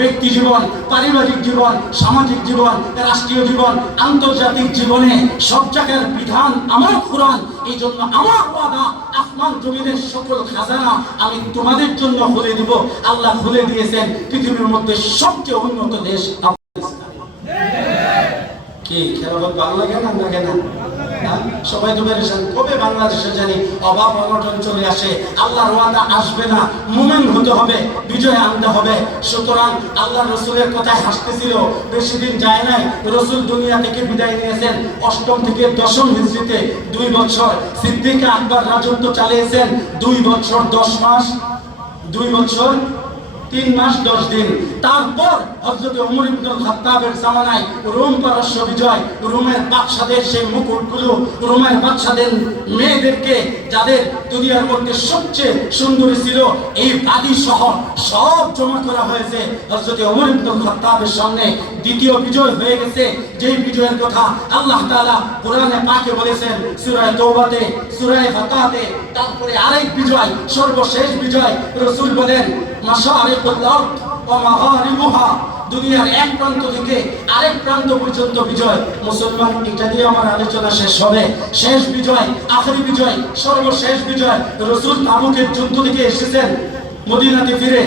ব্যক্তি জীবন, পারিবারিক জীবন, সামাজিক জীবন, রাষ্ট্রীয় জীবন, আন্তর্জাতিক জীবনে সব জায়গার বিধান আমার কোরআন। এই জন্য আমার ওয়াদা, আসমান জমিনের সকল খাজানা আমি তোমাদের জন্য খুলে দিব। আল্লাহ খুলে দিয়েছেন পৃথিবীর মধ্যে সবচেয়ে উন্নত দেশ আফগানিস্তান। কি খেলাফত ভালো লাগে না? লাগে না? সবাই তো পেরেছেন। কবে বাংলাদেশে জানি অভাব অনটন চলে আসে, আল্লাহর ওয়াদা আসবে না। মুমিন হতে হবে, বিজয় আনতে হবে। সুতরাং আল্লাহ রসুলের কথায় হাসতেছিল, বেশি দিন যায় নাই রসুল দুনিয়া থেকে বিদায় নিয়েছেন। 8ম থেকে 10ম হিজরিতে 2 বছর সিদ্দিক আকবর রাজত্ব চালিয়েছেন। 2 বছর 10 মাস, 2 বছর 3 মাস 10 দিন। তারপর হযরত ওমর ইবনে খাত্তাবের জামানায় রোম পারস্য বিজয়, রোমের বাদশাদের সেই মুকুটগুলো, রোমের বাদশাদের মেয়েদেরকে, যাদের দুনিয়ার মধ্যে সবচেয়ে সুন্দরী ছিল, এই বাদী সহ সব জমা করা হয়েছে হযরত ওমর ইবনে খাত্তাবের সামনে। দ্বিতীয় বিজয় হয়ে গেছে, যেই বিজয়ের কথা আল্লাহ তাআলা কোরআনে পাকে বলেছেন সূরা তাওবাতে, সূরা ফাতহাতে। তারপরে আরেক বিজয়, সর্বশেষ বিজয়, রাসূল বলেন মাশারিকুল আরদ ওয়া মাগারিবুহা, দুনিয়ার এক প্রান্ত থেকে আরেক প্রান্ত পর্যন্ত বিজয়। মুসলমান, এটা দিয়ে আমার আলোচনা শেষ হবে। শেষ বিজয়, আখেরি বিজয়, সর্বশেষ বিজয়। রাসূল তাবুকের যুদ্ধ থেকে এসেছেন মদিনাতে ফিরে,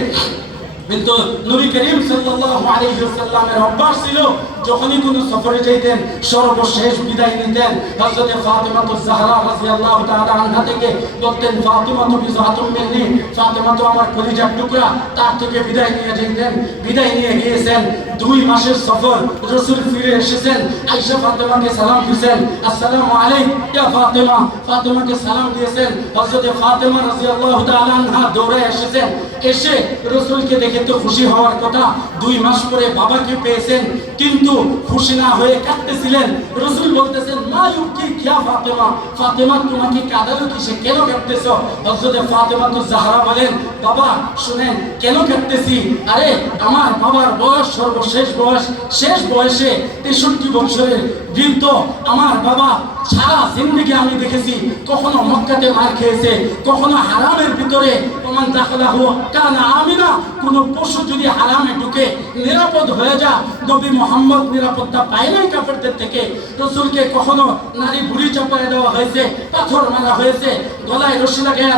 কিন্তু নবী করিম সাল্লাল্লাহু আলাইহি ওয়াসাল্লামের অভ্যাস ছিল যখনই কোনো সফরে যেতেন সর্বশেষ বিদায় নিতেন হযরত ফাতিমা জাহরা রাদিয়াল্লাহু তাআলা আনহা থেকে বলতেন, ফাতিমা বিজাতুম মিন্নি, ফাতিমা তো আমার কলিজার টুকরা, তার থেকে বিদায় নিয়ে যেতেন। বিদায় নিয়ে গিয়েছেন, 2 মাসের সফর, রাসূল ফিরে এসেছেন। আয়েশা ফাতিমাকে সালাম দিয়েছেন, আসসালামু আলাইকুম ইয়া ফাতিমা, ফাতিমাকে সালাম দিয়েছেন। হযরত ফাতিমা রাদিয়াল্লাহু তাআলা আনহা দৌড়ে এসেছেন। এসে রাসূলকে দেখে তো খুশি হওয়ার কথা, 2 মাস পরে বাবাকে পেয়েছেন, কিন্তু খুশি না হয়ে কাঁদতেছিলেন। রাসূল বলতেছেন, মা ইউকি কিয়া ফাতিমা, ফাতিমা তোমাকে কাঁদালো কিসে, কেন কাঁদতেছো? হযরত ফাতিমা জাহরা বলেন, বাবা শুনেন কেন কাঁদতেছি। আরে আমার বাবার বয়স সর্বশেষ বয়স, শেষ বয়সে 63 বছরের বৃদ্ধ আমার বাবা। সারা জিন্দেগি আমি দেখেছি কখনো মক্কাতে মার খেয়েছে, কখনো হারামের ভিতরে প্রমাণ দাখলাহু কানা আমিনা, কোন পশু যদি হারামে ঢুকে নিরাপদ হয়ে যা, নবী মুহাম্মদ নিরাপত্তা পায় নাই কাফেরদের থেকে। রাসূলকে কখনো নারী বুড়ি চাপায় দেওয়া হয়েছে, পাথর মারা হয়েছে, গলায় রশি লাগায়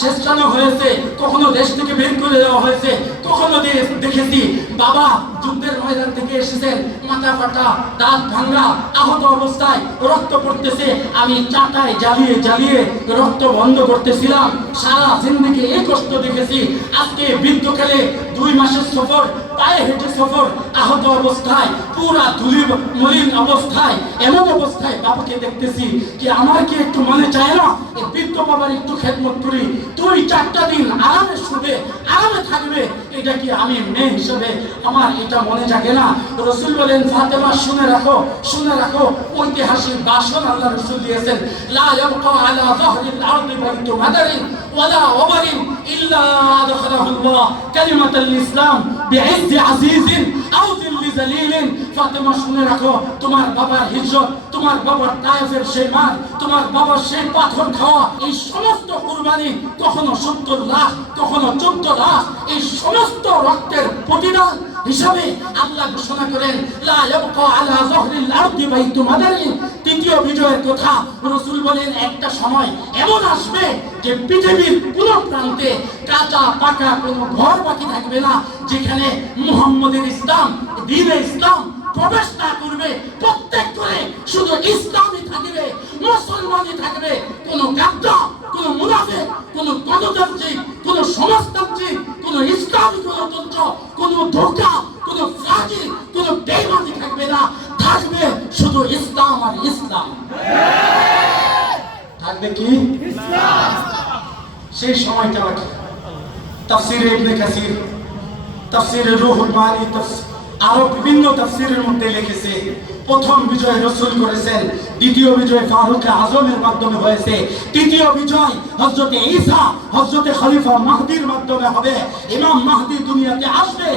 শেষটানো হয়েছে, কখনো দেশ থেকে বের করে দেওয়া হয়েছে। কখনো দেখেছি বাবা যুদ্ধের ময়দান থেকে এসেছেন, মাথা ফাটা, দাঁত ভাঙা, আহত অবস্থায় রক্ত পড়তেছে, আমি চাটায় জ্বালিয়ে জ্বালিয়ে রক্ত বন্ধ করতেছিলাম। সারা জিন্দেগি এই কষ্ট দেখেছি। আজকে বৃদ্ধকালে 2 মাসের সফর, পায়ে হেঁটে সফর, আহত অবস্থায়, পুরা ধুলি মলিন অবস্থায়, এমন অবস্থায় বাবাকে দেখতেছি কি আমার কি একটু মনে চায় না এই বৃদ্ধ বাবার একটু খেদমত করি? 2-4টা দিন আরামে শুবে, আরামে থাকবে, এটা কি আমি মেয়ে হিসেবে আমার এটা মনে জাগে না? রাসূল বলেন, ফাতেমা শুনে রাখো, শুনে রাখো, ঐতিহাসিক ভাষণ আল্লাহ রাসূল দিয়েছেন, লা ইয়াবকা আলা যাহরিল আরদি বাইতু মাদারিন ওয়ালা ওয়াবারিন ইল্লা আদখালাহুল্লাহ কালিমাতুল ইসলাম বিইজ্জি আজিজিন আও যিল্লি জালিলিন। ফাতেমা শুনে রাখো, তোমার বাবার হিজরত, তোমার বাবার তায়েফের সেই মার, তোমার বাবার সেই পাথর খাওয়া, এই সমস্ত কুরবানি, কখনো 70 লাখ, কখনো 14 লাখ, এই সমস্ত রক্তের প্রতিদান হিসাবে আল্লাহ ঘোষণা করেন, লা ইয়াবকা আলা যাহরিল আরদি বাইতু মাদারিন। তৃতীয় বিজয়ের কথা রাসূল বলেন, একটা সময় এমন আসবে যে পৃথিবীর কোন প্রান্তে কাঁচা পাকা কোনো ঘর বাকি থাকবে না যেখানে মুহাম্মদের ইসলাম, দ্বীনে ইসলাম প্রবেশ না করবে। প্রত্যেক করে শুধু ইসলামই থাকবে, মুসলমানই থাকবে। কোন গাদ্দার, কোন মুনাফিক, কোন গণতান্ত্রিক, কোন সমাজতান্ত্রিক, কোন ইসলামী গণতন্ত্র, কোন ধোঁকা, কোন ফাঁকি, কোন বেঈমানি থাকবে না। থাকবে শুধু ইসলাম আর ইসলাম। থাকবে কি? ইসলাম। সেই সময়টা তাফসীরে ইবনে কাসির, তাফসীরে রুহুল মানি, আরো বিভিন্ন তাফসীরের মধ্যে লিখেছে, প্রথম বিজয় রাসূল করেছেন, দ্বিতীয় বিজয় ফারুক আজমের মাধ্যমে হয়েছে, তৃতীয় বিজয় হযরত ঈসা, হযরত খলিফা মাহদীর মাধ্যমে হবে। ইমাম মাহদী দুনিয়াতে আসবে,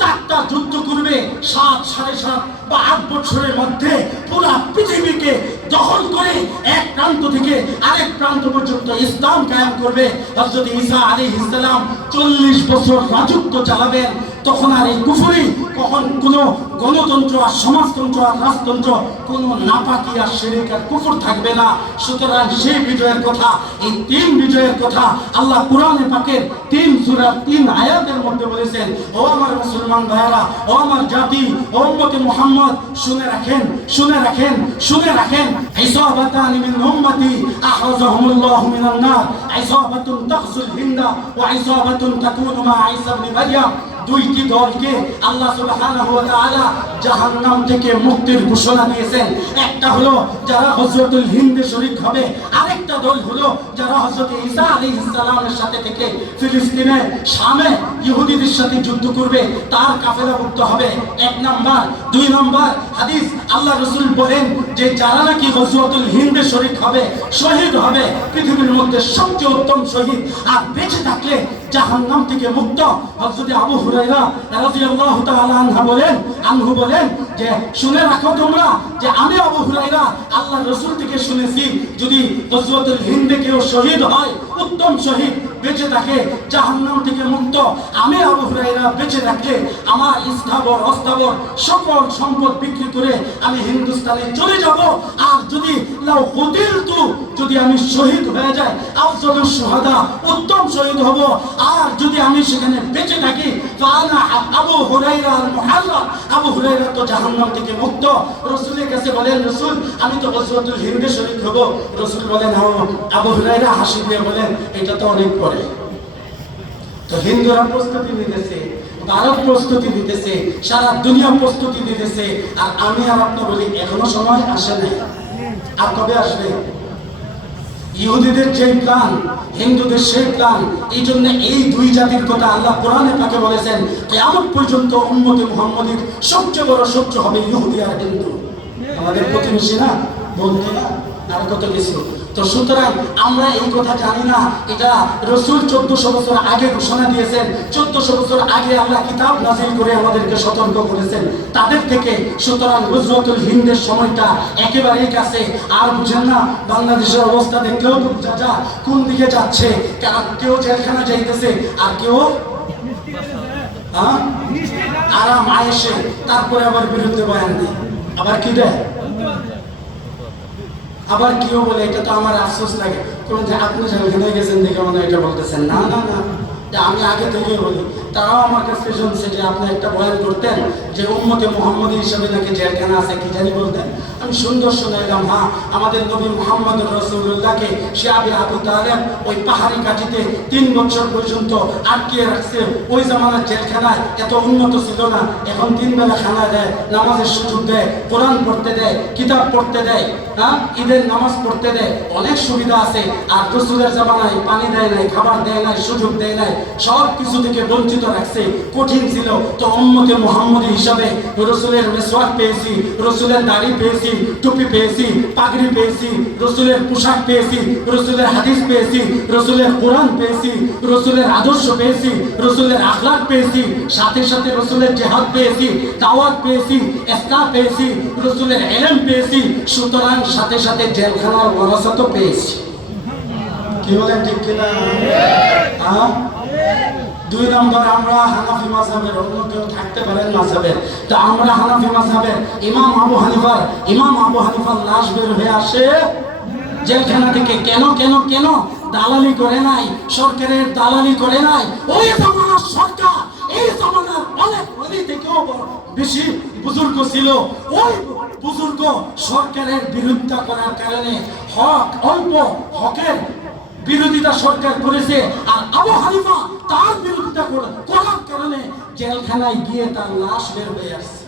4টা যুদ্ধ করবে, 7, 7.5 বা 8 বছরের মধ্যে পুরো পৃথিবীকে দখল করে এক প্রান্ত থেকে আরেক প্রান্ত পর্যন্ত ইসলাম কায়েম করবে। হযরত ঈসা আলাইহিস সালাম 40 বছর রাজত্ব চালাবেন। তখন আর এই কুফরি, কখন কোনো গণতন্ত্র আর সমাজতন্ত্র আর রাজতন্ত্র, কোনো নাপাকি আর শিরক আর কুফর থাকবে না। সুতরাং সেই বিজয়ের কথা, এই 3 বিজয়ের কথা আল্লাহ কোরআনে পাকের 3 সূরা 3 আয়াতের মধ্যে বলেছেন। ও আমার মুসলমান ভাইরা, ও আমার জাতি, ও উম্মতে মুহাম্মদ, শুনে রাখেন, শুনে রাখেন, শুনে রাখেন। ইসাবাতান মিন উম্মতি আহরাজাহুমুল্লাহু মিনান নার, ইসাবাতুন তাখজুল হিন্দা ওয়া ইসাবাতুন তাকুনু মা ঈসা ইবনে মারইয়াম। 2টি দলকে আল্লাহ সুবহানাহু ওয়া তাআলা জাহান্নাম থেকে মুক্তির ঘোষণা দিয়েছেন। একটা হলো যারা হযরতুল হিন্দে শরীক হবে, আরেকটা দল হলো যারা হযরত ঈসা আলাইহিস সালামের সাথে থেকে ফিলিস্তিনে শামে ইহুদিদের সাথে যুদ্ধ করবে, তার কাফেলাভুক্ত হবে। 1 নাম্বার। 2 নাম্বার হাদিস, আল্লাহ রাসূল বলেন যে যারা নাকি হযরতুল হিন্দে শরীক হবে, শহীদ হবে, পৃথিবীর মধ্যে সবচেয়ে উত্তম শহীদ, আর বেঁচে থাকলে জাহান্নাম থেকে মুক্ত। হযরত আবু হুরায়রা রাদিয়াল্লাহু তাআলা আনহু বলেন যে শুনে রাখো তোমরা যে আমি আবু হুরায়রা আল্লাহর রাসূল থেকে শুনেছি, যদি গজওয়াতুল হিন্দে কেউ শহীদ হয়, উত্তম শহীদ, বেঁচে থাকে, জাহান্নাম থেকে মুক্ত। আমি আবু হুরায়রা বেঁচে থাকলে আমার স্থাবর অস্থাবর সকল সম্পদ বিক্রি করে আমি হিন্দুস্তানে চলে যাব। আর যদি লাউ কুতিলতু, যদি আমি শহীদ হয়ে যাই, আফজালুশ শুহাদা, উত্তম শহীদ হব। আর যদি আমি সেখানে বেঁচে থাকি, ফানা আবু হুরায়রা আল মুহাল্লাল, আবু হুরায়রা তো জাহান্নাম থেকে মুক্ত। রাসূলের কাছে বলেন, রাসূল আমি তো গজওয়াতুল হিন্দে শরীক হব। রাসূল বলেন, আবু হুরায়রা হাসি দিয়ে বলেন, এটা তো অনেক পরে। তো হিন্দুরা প্রস্তুতি নিতেছে, ভারত প্রস্তুতি দিতেছে, সারা দুনিয়া প্রস্তুতি দিতেছে, আর আমি আর আপনি বলি এখনো সময় আসে নাই। আর কবে আসবে? ইহুদিদের যে প্ল্যান, হিন্দুদের সেই প্ল্যান। এই জন্য এই 2 জাতির কথা আল্লাহ কোরআনে পাকে বলেছেন, কিয়ামত পর্যন্ত উম্মতে মুহাম্মদীর সবচেয়ে বড় শত্রু হবে ইহুদি আর হিন্দু। আমাদের প্রতিবেশী না, বন্ধু না, আর কত কিছু। তো সুতরাং আমরা এই কথা জানি না, এটা রাসূল 1400 বছর আগে ঘোষণা দিয়েছেন। 1400 বছর আগে আল্লাহ কিতাব নাযিল করে আমাদেরকে সতর্ক করেছেন তাদের থেকে। সুতরাং গজওয়াতুল হিন্দের সময়টা একেবারেই কাছে। আর বুঝেন না, বাংলাদেশের অবস্থা দেখলেও তো বোঝা যায় কোন দিকে যাচ্ছে। কেউ জেলখানা যাইতেছে, আর কেউ আরাম আয়েশে, তারপরে আবার বিরুদ্ধে বয়ান দেয়, আবার কি দেয়, আবার কেউ বলে। এটা তো আমার আফসোস লাগে, কোন যে আপনি জেলখানায় গেছেন দেখে মনে এটা বলতেছেন। না না না, আমি আগে থেকে বলি। তারাও আমার কাছে শুনছে যে আপনি একটা বয়ান করতেন যে উম্মতে মুহাম্মদী হিসেবে নাকি জেলখানা আছে, কি জানি বলতেন। আমি সুন্দর শুনাইলাম, হ্যাঁ আমাদের নবী মুহাম্মদ রাসূলুল্লাহকে শিয়াবে আবু তালেব ওই পাহাড়ি কাঠিতে 3 বছর পর্যন্ত আটকিয়ে রাখছে। ওই জামানার জেলখানায় এত উন্নত ছিল না। এখন 3 বেলা খানা দেয়, নামাজের সুযোগ দেয়, কোরআন পড়তে দেয়, কিতাব পড়তে দেয়, ঈদের নামাজ পড়তে দেয়, অনেক সুবিধা আছে। আর রাসূলের জামানায় পানি দেয় নাই, খাবার দেয় নাই, সুযোগ দেয় নাই, সব কিছু থেকে বঞ্চিত রাখছে, কঠিন ছিল। তো উম্মতে মুহাম্মদী হিসাবে রাসূলের মিসওয়াক পেয়েছি, রাসূলের দাড়ি পেয়েছি, টুপি পেয়েছি, পাগড়ি পেয়েছি, রাসূলের পোশাক পেয়েছি, রাসূলের হাদিস পেয়েছি, রাসূলের কোরআন পেয়েছি, রাসূলের আদর্শ পেয়েছি, রাসূলের আখলাক পেয়েছি, সাথে সাথে রাসূলের জিহাদ পেয়েছি, দাওয়াত পেয়েছি, ইসলাম পেয়েছি, রাসূলের ইলম পেয়েছি। সুতরাং সাথে সাথে জেলখানার ওয়ারাসাতও পেয়েছি। কি বলেন, ঠিক কিনা? 2 নম্বর, আমরা হানাফি মাযহাবের, অন্য কেউ থাকতে পারেন মাযহাবের। তো আমরা হানাফি মাযহাবের ইমাম আবু হানিফার লাশ বের হয়ে আসে জেলখানা থেকে। কেন কেন কেন? দালালি করে নাই, সরকারের দালালি করে নাই। ওই জামানার সরকার এই জামানার অনেক অলি থেকেও বেশি বুজুর্গ ছিল। ওই বুজুর্গ সরকারের বিরোধিতা করার কারণে অল্প হকের বিরোধিতা সরকার করেছে, আর আবু হানিফা তার বিরোধিতা করার কারণে জেলখানায় গিয়ে তার লাশ বের হয়ে আসছে।